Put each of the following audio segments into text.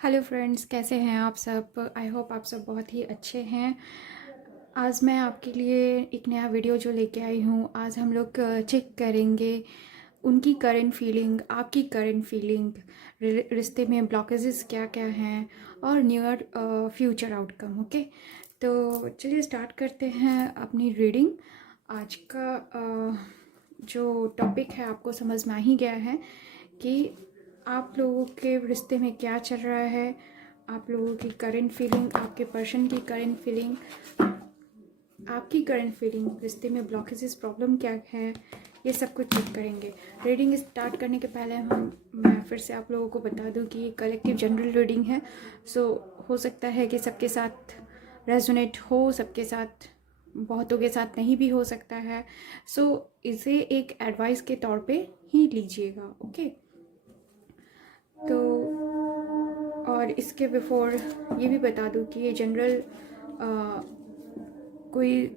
Hello friends, कैसे हैं आप सब। आई होप आप सब बहुत ही अच्छे हैं। आज मैं आपके लिए एक नया वीडियो जो लेके आई हूँ। आज हम लोग चेक करेंगे उनकी करंट फीलिंग, आपकी करंट फीलिंग, रिश्ते में ब्लॉकेजेस क्या क्या हैं और नियर फ्यूचर आउटकम। ओके, तो चलिए स्टार्ट करते हैं अपनी रीडिंग। आज का जो टॉपिक है आपको समझ में आ ही गया है कि आप लोगों के रिश्ते में क्या चल रहा है, आप लोगों की करंट फीलिंग, आपके पर्सन की करंट फीलिंग, आपकी करंट फीलिंग, रिश्ते में ब्लॉकेजेस, प्रॉब्लम क्या है, ये सब कुछ चेक करेंगे। रीडिंग स्टार्ट करने के पहले मैं फिर से आप लोगों को बता दूं कि ये कलेक्टिव जनरल रीडिंग है। सो हो सकता है कि सबके साथ रेजोनेट हो, सबके साथ, बहुतों के साथ नहीं भी हो सकता है। सो इसे एक एडवाइस के तौर पे ही लीजिएगा। ओके, तो और इसके बिफोर ये भी बता दूं कि ये जनरल कोई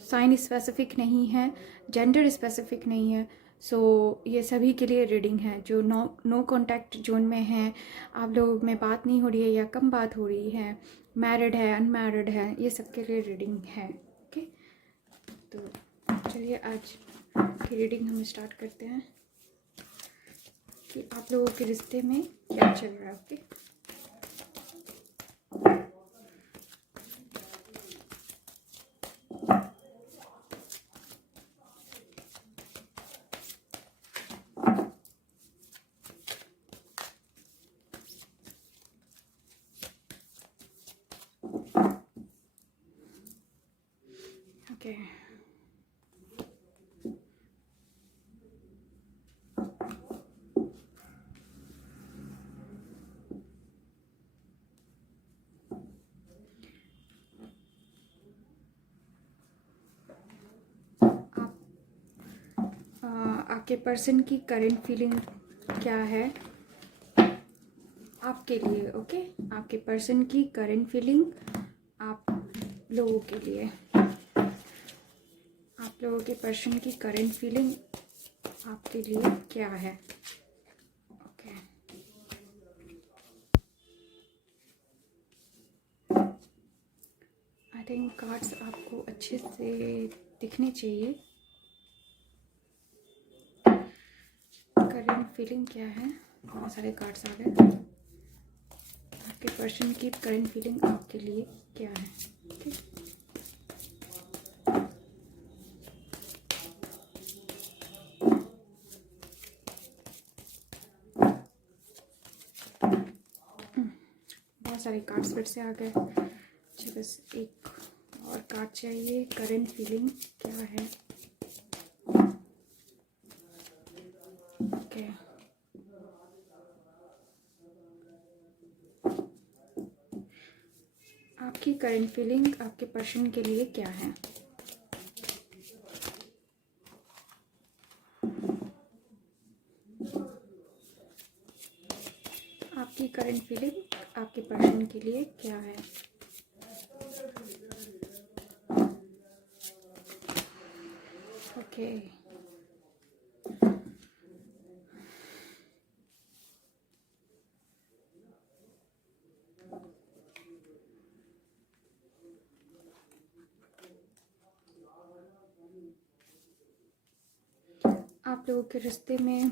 साइन स्पेसिफिक नहीं है, जेंडर स्पेसिफिक नहीं है। सो ये सभी के लिए रीडिंग है जो नो कांटेक्ट जोन में हैं, आप लोगों में बात नहीं हो रही है या कम बात हो रही है, मैरिड है, अनमैरिड है, ये सब के लिए रीडिंग है। ओके, तो चलिए आज की रीडिंग हम स्टार्ट करते हैं कि आप लोगों के रिश्ते में क्या चल रहा है। Okay, okay. आपके पर्सन की करंट फीलिंग क्या है आपके लिए। ओके, आपके पर्सन की करंट फीलिंग आप लोगों के लिए, आप लोगों के पर्सन की करंट फीलिंग आपके लिए क्या है। ओके, आई थिंक कार्ड्स आपको अच्छे से दिखने चाहिए। करंट फीलिंग क्या है, बहुत सारे कार्ड्स आ गए। आपके पर्सन की करंट फीलिंग आपके लिए क्या है। ओके, बहुत सारे कार्ड्स फिर से आ गए। मुझे बस एक और कार्ड चाहिए। करंट फीलिंग क्या है। ओके, आपकी करंट फीलिंग आपके पर्सन के लिए क्या है। आपकी करंट फीलिंग आपके पर्सन के लिए क्या है। ओके, आप लोगों के रिश्ते में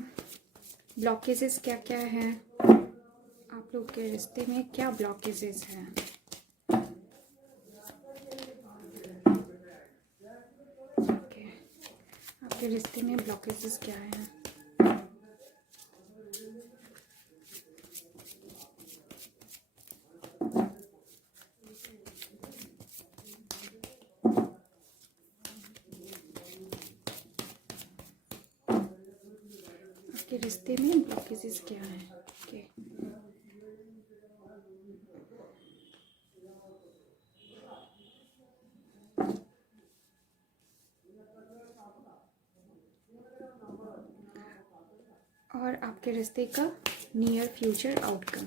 ब्लॉकेजेस क्या क्या हैं, आप लोग के रिश्ते में क्या ब्लॉकेजेस हैं। ओके, आपके रिश्ते में ब्लॉकेजेस क्या हैं। आपके रिश्ते में ब्लॉकेजेस क्या हैं। ओके, और आपके रिश्ते का नियर फ्यूचर आउटकम,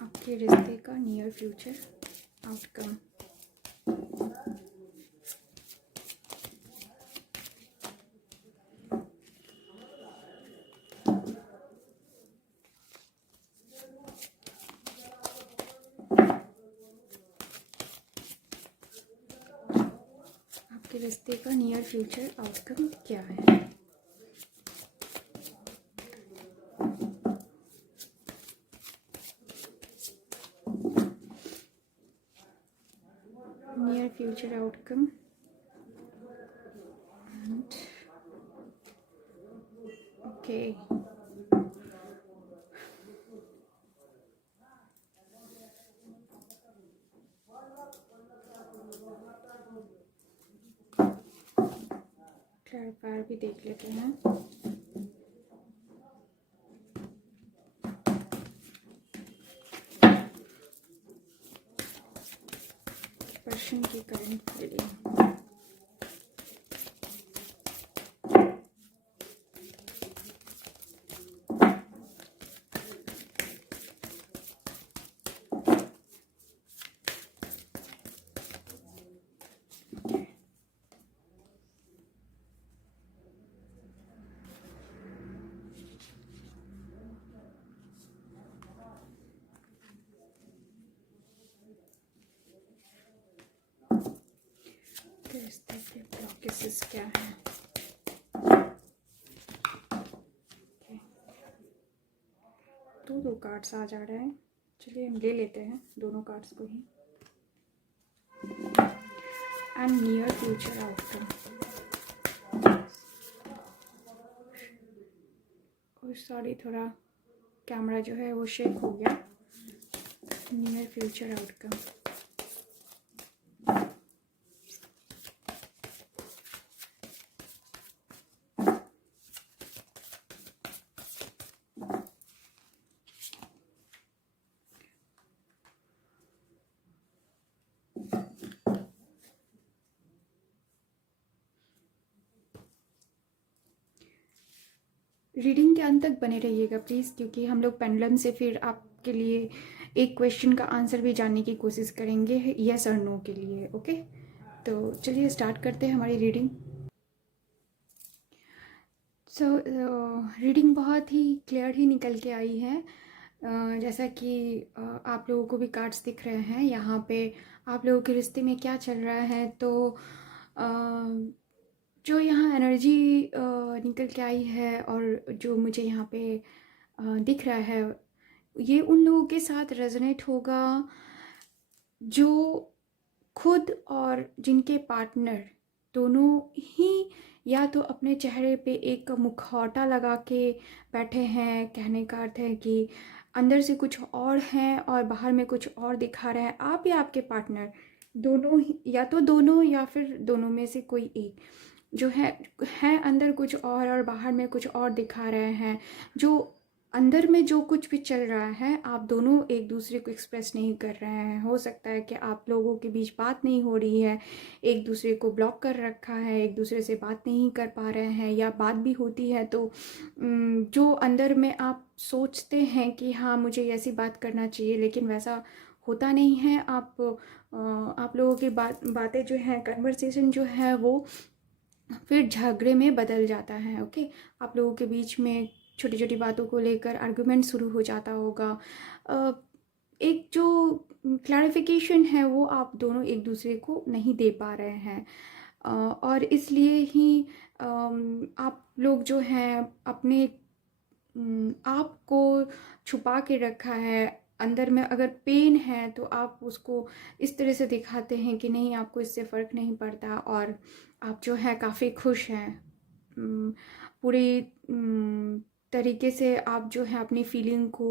आपके रिश्ते का नियर फ्यूचर आउटकम। के रिश्ते का नियर फ्यूचर आउटकम क्या है। Near future outcome and okay. Clarifier भी देख लेते हैं। पर्सन की करंट फीलिंग। रिश्ते के ब्लॉकेसेस क्या हैं। दो कार्ड्स आ जा रहे हैं, चलिए हम ले लेते हैं दोनों कार्ड्स को ही। And near future outcome. और सॉरी, थोड़ा कैमरा जो है वो शेक हो गया। Near future outcome. रीडिंग के अंत तक बने रहिएगा प्लीज़, क्योंकि हम लोग पेंडुलम से फिर आपके लिए एक क्वेश्चन का आंसर भी जानने की कोशिश करेंगे, यस और नो के लिए। ओके, तो चलिए स्टार्ट करते हैं हमारी रीडिंग। रीडिंग बहुत ही क्लियर ही निकल के आई है। जैसा कि आप लोगों को भी कार्ड्स दिख रहे हैं यहाँ पे, आप लोगों के रिश्ते में क्या चल रहा है। तो जो यहाँ एनर्जी निकल के आई है और जो मुझे यहाँ पे दिख रहा है, ये उन लोगों के साथ रेजोनेट होगा जो खुद और जिनके पार्टनर दोनों ही या तो अपने चेहरे पे एक मुखौटा लगा के बैठे हैं। कहने का अर्थ है कि अंदर से कुछ और हैं और बाहर में कुछ और दिखा रहे हैं। आप या आपके पार्टनर दोनों ही, या तो दोनों या फिर दोनों में से कोई एक जो है अंदर कुछ और बाहर में कुछ और दिखा रहे हैं। जो अंदर में जो कुछ भी चल रहा है, आप दोनों एक दूसरे को एक्सप्रेस नहीं कर रहे हैं। हो सकता है कि आप लोगों के बीच बात नहीं हो रही है, एक दूसरे को ब्लॉक कर रखा है, एक दूसरे से बात नहीं कर पा रहे हैं, या बात भी होती है तो जो अंदर में आप सोचते हैं कि हाँ मुझे ऐसी बात करना चाहिए, लेकिन वैसा होता नहीं है। आप लोगों की बातें जो है, कन्वर्सेशन जो है वो फिर झगड़े में बदल जाता है। ओके, आप लोगों के बीच में छोटी छोटी बातों को लेकर आर्गुमेंट शुरू हो जाता होगा। एक जो क्लैरिफिकेशन है वो आप दोनों एक दूसरे को नहीं दे पा रहे हैं, और इसलिए ही आप लोग जो हैं अपने आप को छुपा के रखा है। अंदर में अगर पेन है तो आप उसको इस तरह से दिखाते हैं कि नहीं, आपको इससे फ़र्क नहीं पड़ता, और आप जो है काफ़ी खुश हैं। पूरी तरीके से आप जो है अपनी फीलिंग को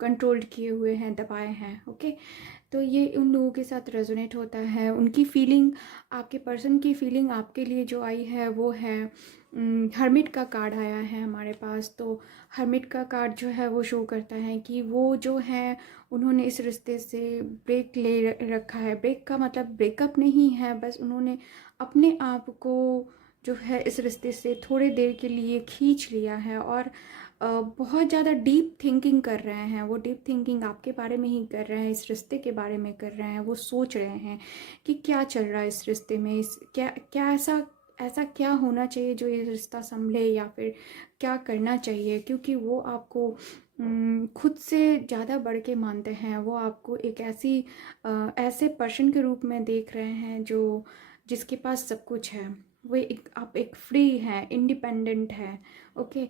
कंट्रोल किए हुए हैं, दबाए हैं। ओके, तो ये उन लोगों के साथ रेजोनेट होता है। उनकी फीलिंग, आपके पर्सन की फीलिंग आपके लिए जो आई है वो है, हर्मिट का कार्ड आया है हमारे पास। तो हर्मिट का कार्ड जो है वो शो करता है कि वो जो है उन्होंने इस रिश्ते से ब्रेक ले रखा है। ब्रेक का मतलब ब्रेकअप नहीं है, बस उन्होंने अपने आप को जो है इस रिश्ते से थोड़ी देर के लिए खींच लिया है, और बहुत ज़्यादा डीप थिंकिंग कर रहे हैं। वो डीप थिंकिंग आपके बारे में ही कर रहे हैं, इस रिश्ते के बारे में कर रहे हैं। वो सोच रहे हैं कि क्या चल रहा है इस रिश्ते में, इस क्या ऐसा क्या होना चाहिए जो ये रिश्ता संभले, या फिर क्या करना चाहिए। क्योंकि वो आपको खुद से ज़्यादा बढ़ के मानते हैं। वो आपको एक ऐसे पर्सन के रूप में देख रहे हैं जो जिसके पास सब कुछ है, वो एक आप एक फ्री हैं, इंडिपेंडेंट है। ओके,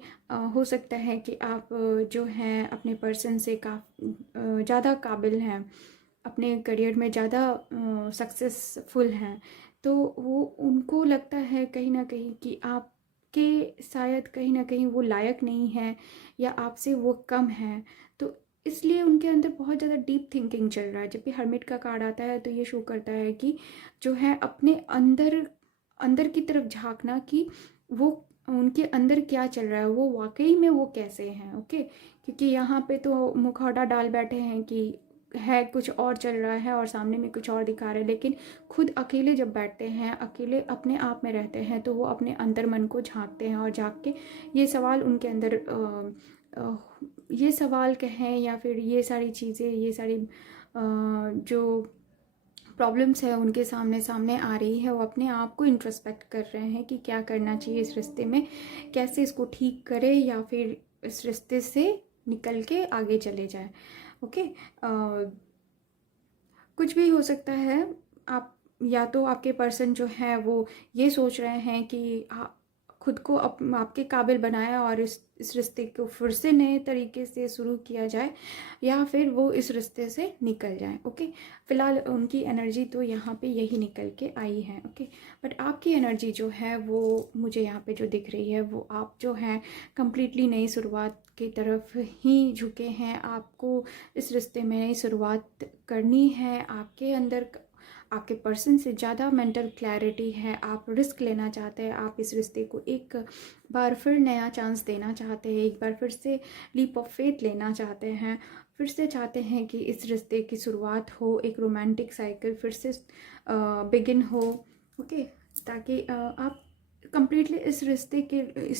हो सकता है कि आप जो हैं अपने पर्सन से ज़्यादा काबिल हैं, अपने करियर में ज़्यादा सक्सेसफुल हैं, तो वो उनको लगता है कहीं ना कहीं कि आपके शायद कहीं ना कहीं वो लायक नहीं है या आपसे वो कम है। तो इसलिए उनके अंदर बहुत ज़्यादा डीप थिंकिंग चल रहा है। जब भी हर्मिट का कार्ड आता है तो ये शो करता है कि जो है अपने अंदर अंदर की तरफ झांकना कि वो उनके अंदर क्या चल रहा है, वो वाकई में वो कैसे हैं। ओके, क्योंकि यहाँ पे तो मुखौटा डाल बैठे हैं कि है कुछ और चल रहा है और सामने में कुछ और दिखा रहे हैं, लेकिन खुद अकेले जब बैठते हैं, अकेले अपने आप में रहते हैं, तो वो अपने अंदर मन को झांकते हैं और झांक के ये सवाल उनके अंदर ये सवाल कहें या फिर ये सारी चीज़ें, ये सारी जो प्रॉब्लम्स है उनके सामने सामने आ रही है, वो अपने आप को इंट्रोस्पेक्ट कर रहे हैं कि क्या करना चाहिए इस रिश्ते में, कैसे इसको ठीक करें या फिर इस रिश्ते से निकल के आगे चले जाए। ओके, कुछ भी हो सकता है। आप या तो आपके पर्सन जो है वो ये सोच रहे हैं कि खुद को आपके काबिल बनाया और इस रिश्ते को फिर से नए तरीके से शुरू किया जाए, या फिर वो इस रिश्ते से निकल जाए। ओके, फिलहाल उनकी एनर्जी तो यहाँ पे यही निकल के आई है। ओके, बट आपकी एनर्जी जो है वो मुझे यहाँ पे जो दिख रही है, वो आप जो है कंप्लीटली नई शुरुआत की तरफ ही झुके हैं। आपको इस रिश्ते में नई शुरुआत करनी है। आपके अंदर आपके पर्सन से ज़्यादा मेंटल क्लैरिटी है। आप रिस्क लेना चाहते हैं, आप इस रिश्ते को एक बार फिर नया चांस देना चाहते हैं, एक बार फिर से लीप ऑफ फेथ लेना चाहते हैं, फिर से चाहते हैं कि इस रिश्ते की शुरुआत हो, एक रोमांटिक साइकिल फिर से बिगिन हो। ओके, ताकि आप कंप्लीटली इस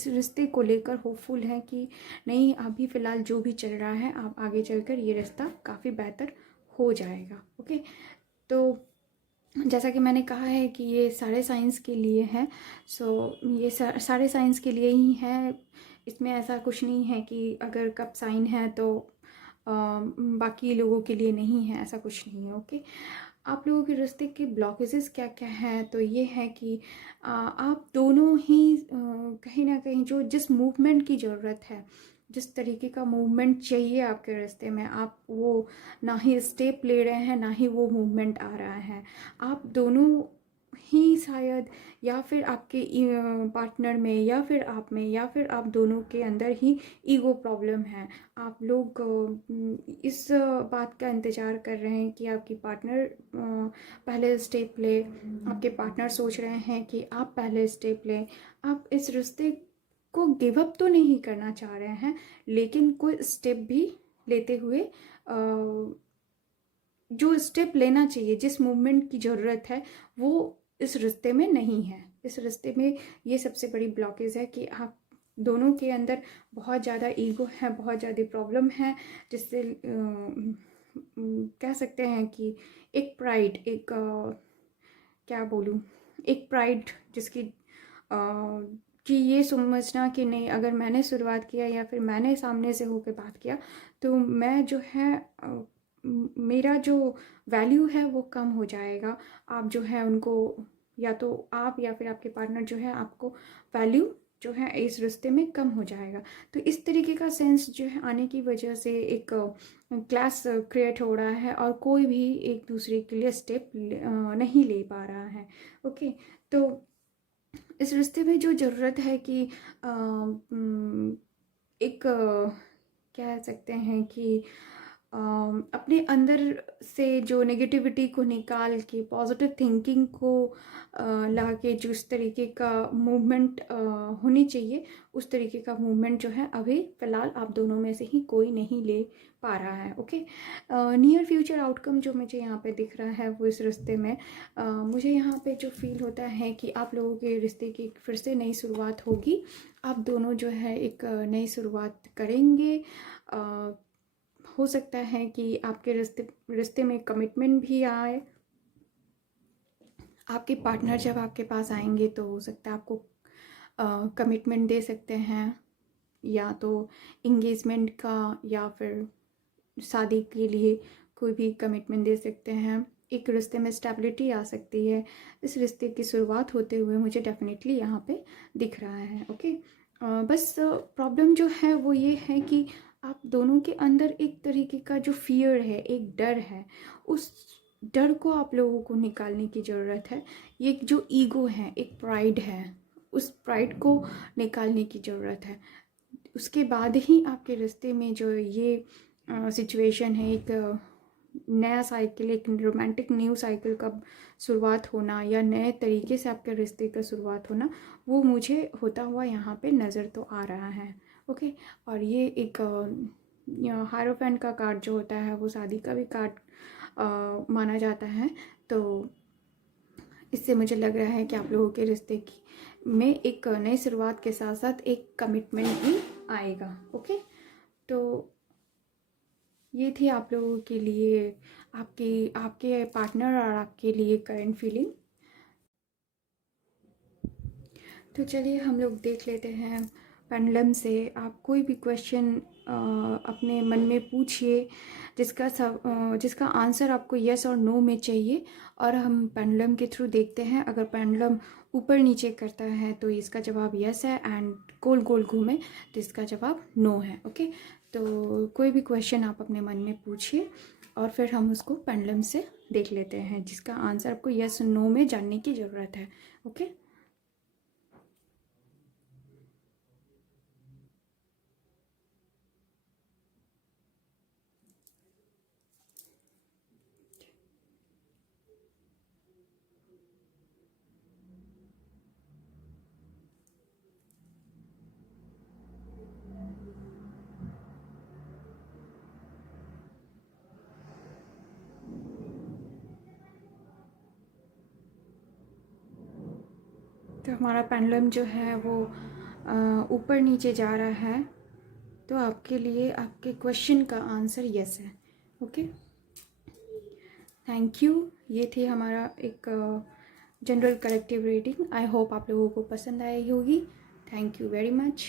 रिश्ते को लेकर होपफुल हैं कि नहीं, अभी फ़िलहाल जो भी चल रहा है, आप आगे चलकर ये रिश्ता काफ़ी बेहतर हो जाएगा। ओके, तो जैसा कि मैंने कहा है कि ये सारे साइंस के लिए है। सो ये सारे साइंस के लिए ही है। इसमें ऐसा कुछ नहीं है कि अगर कप साइन है तो बाकी लोगों के लिए नहीं है, ऐसा कुछ नहीं है। ओके, आप लोगों के रिश्ते के ब्लॉकेजेस क्या क्या हैं, तो ये है कि आप दोनों ही कहीं ना कहीं जिस मूवमेंट की ज़रूरत है, जिस तरीके का मूवमेंट चाहिए आपके रास्ते में, आप वो ना ही स्टेप ले रहे हैं, ना ही वो मूवमेंट आ रहा है। आप दोनों ही शायद, या फिर आपके पार्टनर में, या फिर आप में, या फिर आप दोनों के अंदर ही ईगो प्रॉब्लम है। आप लोग इस बात का इंतज़ार कर रहे हैं कि आपकी पार्टनर पहले स्टेप ले। आपके पार्टनर सोच रहे हैं कि आप पहले स्टेप लें। आप इस रिश्ते को गिव अप तो नहीं करना चाह रहे हैं, लेकिन कोई स्टेप भी लेते हुए जो स्टेप लेना चाहिए, जिस मूवमेंट की ज़रूरत है, वो इस रिश्ते में नहीं है। इस रिश्ते में ये सबसे बड़ी ब्लॉकेज है कि आप दोनों के अंदर बहुत ज़्यादा ईगो है, बहुत ज़्यादा प्रॉब्लम है, जिससे कह सकते हैं कि एक प्राइड, एक क्या बोलूँ, एक प्राइड जिसकी कि ये समझना कि नहीं, अगर मैंने शुरुआत किया या फिर मैंने सामने से होकर बात किया तो मैं जो है मेरा जो वैल्यू है वो कम हो जाएगा। आप जो है उनको, या तो आप या फिर आपके पार्टनर जो है, आपको वैल्यू जो है इस रिश्ते में कम हो जाएगा। तो इस तरीके का सेंस जो है आने की वजह से एक क्लास क्रिएट हो रहा है और कोई भी एक दूसरे के लिए स्टेप नहीं ले पा रहा है। ओके, तो इस रिश्ते में जो ज़रूरत है कि एक कह सकते हैं कि अपने अंदर से जो नेगेटिविटी को निकाल के पॉजिटिव थिंकिंग को ला के जो इस तरीके का मूवमेंट होनी चाहिए, उस तरीके का मूवमेंट जो है अभी फ़िलहाल आप दोनों में से ही कोई नहीं ले पा रहा है। ओके, नियर फ्यूचर आउटकम जो मुझे यहाँ पे दिख रहा है वो इस रिश्ते में मुझे यहाँ पे जो फील होता है कि आप लोगों के रिश्ते की फिर से नई शुरुआत होगी। आप दोनों जो है एक नई शुरुआत करेंगे। हो सकता है कि आपके रिश्ते में कमिटमेंट भी आए। आपके पार्टनर जब आपके पास आएंगे तो हो सकता है आपको कमिटमेंट दे सकते हैं, या तो इंगेजमेंट का या फिर शादी के लिए कोई भी कमिटमेंट दे सकते हैं। एक रिश्ते में स्टेबिलिटी आ सकती है। इस रिश्ते की शुरुआत होते हुए मुझे डेफिनेटली यहाँ पे दिख रहा है। ओके, बस प्रॉब्लम जो है वो ये है कि आप दोनों के अंदर एक तरीके का जो फियर है, एक डर है, उस डर को आप लोगों को निकालने की ज़रूरत है। ये जो ईगो है, एक प्राइड है, उस प्राइड को निकालने की ज़रूरत है। उसके बाद ही आपके रिश्ते में जो ये सिचुएशन है, एक नया साइकिल, एक रोमांटिक न्यू साइकिल का शुरुआत होना या नए तरीके से आपके रिश्ते का शुरुआत होना, वो मुझे होता हुआ यहाँ पे नज़र तो आ रहा है। ओके, और ये एक हायरोफेंट का कार्ड जो होता है वो शादी का भी कार्ड माना जाता है। तो इससे मुझे लग रहा है कि आप लोगों के रिश्ते की में एक नई शुरुआत के साथ साथ एक कमिटमेंट भी आएगा। ओके, तो ये थी आप लोगों के लिए आपके पार्टनर और आपके लिए करंट फीलिंग। तो चलिए हम लोग देख लेते हैं पेंडुलम से। आप कोई भी क्वेश्चन अपने मन में पूछिए जिसका आंसर आपको यस और नो में चाहिए, और हम पेंडुलम के थ्रू देखते हैं। अगर पेंडुलम ऊपर नीचे करता है तो इसका जवाब यस है, एंड गोल गोल घूमे तो इसका जवाब नो है। ओके, तो कोई भी क्वेश्चन आप अपने मन में पूछिए और फिर हम उसको पेंडुलम से देख लेते हैं, जिसका आंसर आपको यस नो में जानने की ज़रूरत है। ओके, तो हमारा पेंडुलम जो है वो ऊपर नीचे जा रहा है। तो आपके लिए आपके क्वेश्चन का आंसर यस है। Okay, thank you. ये थी हमारा एक general collective reading. I hope आप लोगों को पसंद आई होगी। Thank you very much.